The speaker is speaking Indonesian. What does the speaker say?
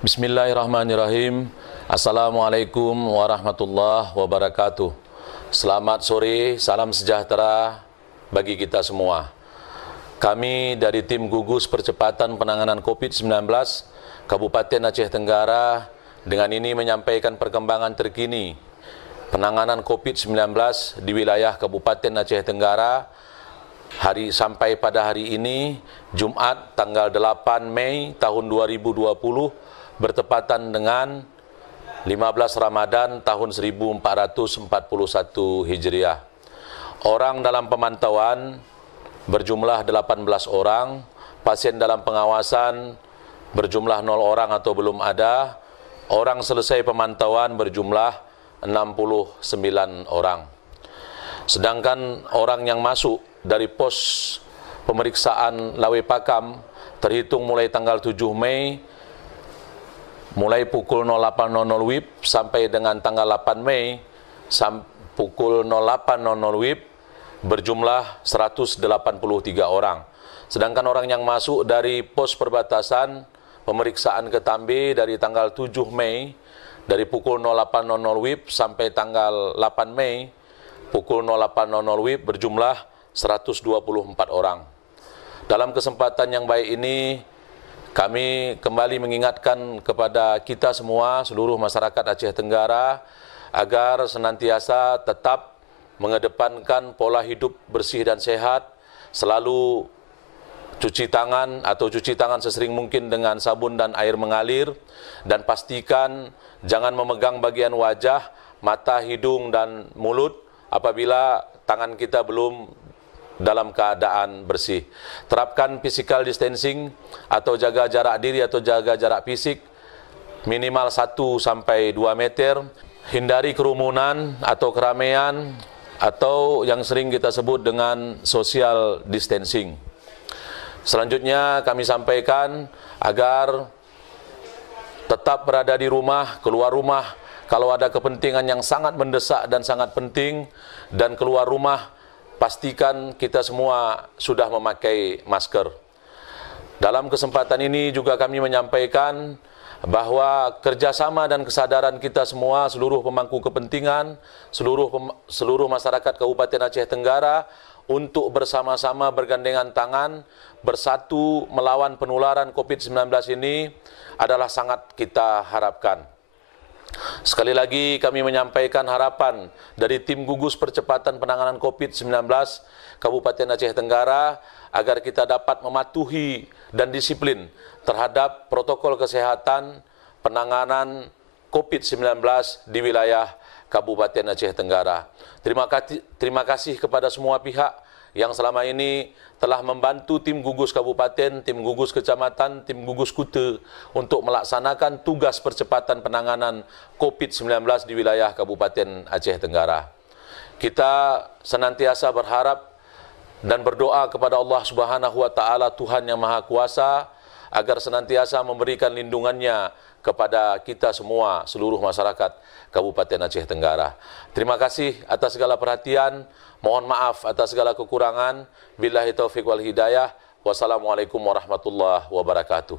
Bismillahirrahmanirrahim. Assalamualaikum warahmatullahi wabarakatuh. Selamat sore, salam sejahtera bagi kita semua. Kami dari tim gugus percepatan penanganan COVID-19 Kabupaten Aceh Tenggara dengan ini menyampaikan perkembangan terkini penanganan COVID-19 di wilayah Kabupaten Aceh Tenggara sampai pada hari ini, Jumat tanggal 8 Mei tahun 2020, bertepatan dengan 15 Ramadan tahun 1441 Hijriah. Orang dalam pemantauan berjumlah 18 orang, pasien dalam pengawasan berjumlah 0 orang atau belum ada, orang selesai pemantauan berjumlah 69 orang. Sedangkan orang yang masuk dari pos pemeriksaan Lawe Pakam terhitung mulai tanggal 7 Mei mulai pukul 08.00 WIB sampai dengan tanggal 8 Mei pukul 08.00 WIB berjumlah 183 orang. Sedangkan orang yang masuk dari pos perbatasan pemeriksaan Ketambe dari tanggal 7 Mei dari pukul 08.00 WIB sampai tanggal 8 Mei pukul 08.00 WIB berjumlah 124 orang. Dalam kesempatan yang baik ini, kami kembali mengingatkan kepada kita semua, seluruh masyarakat Aceh Tenggara, agar senantiasa tetap mengedepankan pola hidup bersih dan sehat, selalu cuci tangan atau cuci tangan sesering mungkin dengan sabun dan air mengalir, dan pastikan jangan memegang bagian wajah, mata, hidung, dan mulut apabila tangan kita belum dalam keadaan bersih. Terapkan physical distancing atau jaga jarak diri atau jaga jarak fisik minimal 1-2 meter. Hindari kerumunan atau keramaian atau yang sering kita sebut dengan social distancing. Selanjutnya kami sampaikan agar tetap berada di rumah, keluar rumah kalau ada kepentingan yang sangat mendesak dan sangat penting, dan keluar rumah pastikan kita semua sudah memakai masker. Dalam kesempatan ini juga kami menyampaikan bahwa kerjasama dan kesadaran kita semua, seluruh pemangku kepentingan, seluruh masyarakat Kabupaten Aceh Tenggara, untuk bersama-sama bergandengan tangan, bersatu melawan penularan COVID-19 ini adalah sangat kita harapkan. Sekali lagi kami menyampaikan harapan dari tim gugus percepatan penanganan COVID-19 Kabupaten Aceh Tenggara agar kita dapat mematuhi dan disiplin terhadap protokol kesehatan penanganan COVID-19 di wilayah Kabupaten Aceh Tenggara. Terima kasih kepada semua pihak yang selama ini telah membantu tim gugus kabupaten, tim gugus kecamatan, tim gugus kute untuk melaksanakan tugas percepatan penanganan COVID-19 di wilayah Kabupaten Aceh Tenggara. Kita senantiasa berharap dan berdoa kepada Allah Subhanahu wa Ta'ala, Tuhan yang Maha Kuasa, agar senantiasa memberikan lindungannya kepada kita semua, seluruh masyarakat Kabupaten Aceh Tenggara. Terima kasih atas segala perhatian. Mohon maaf atas segala kekurangan. Billahi taufiq wal hidayah. Wassalamualaikum warahmatullahi wabarakatuh.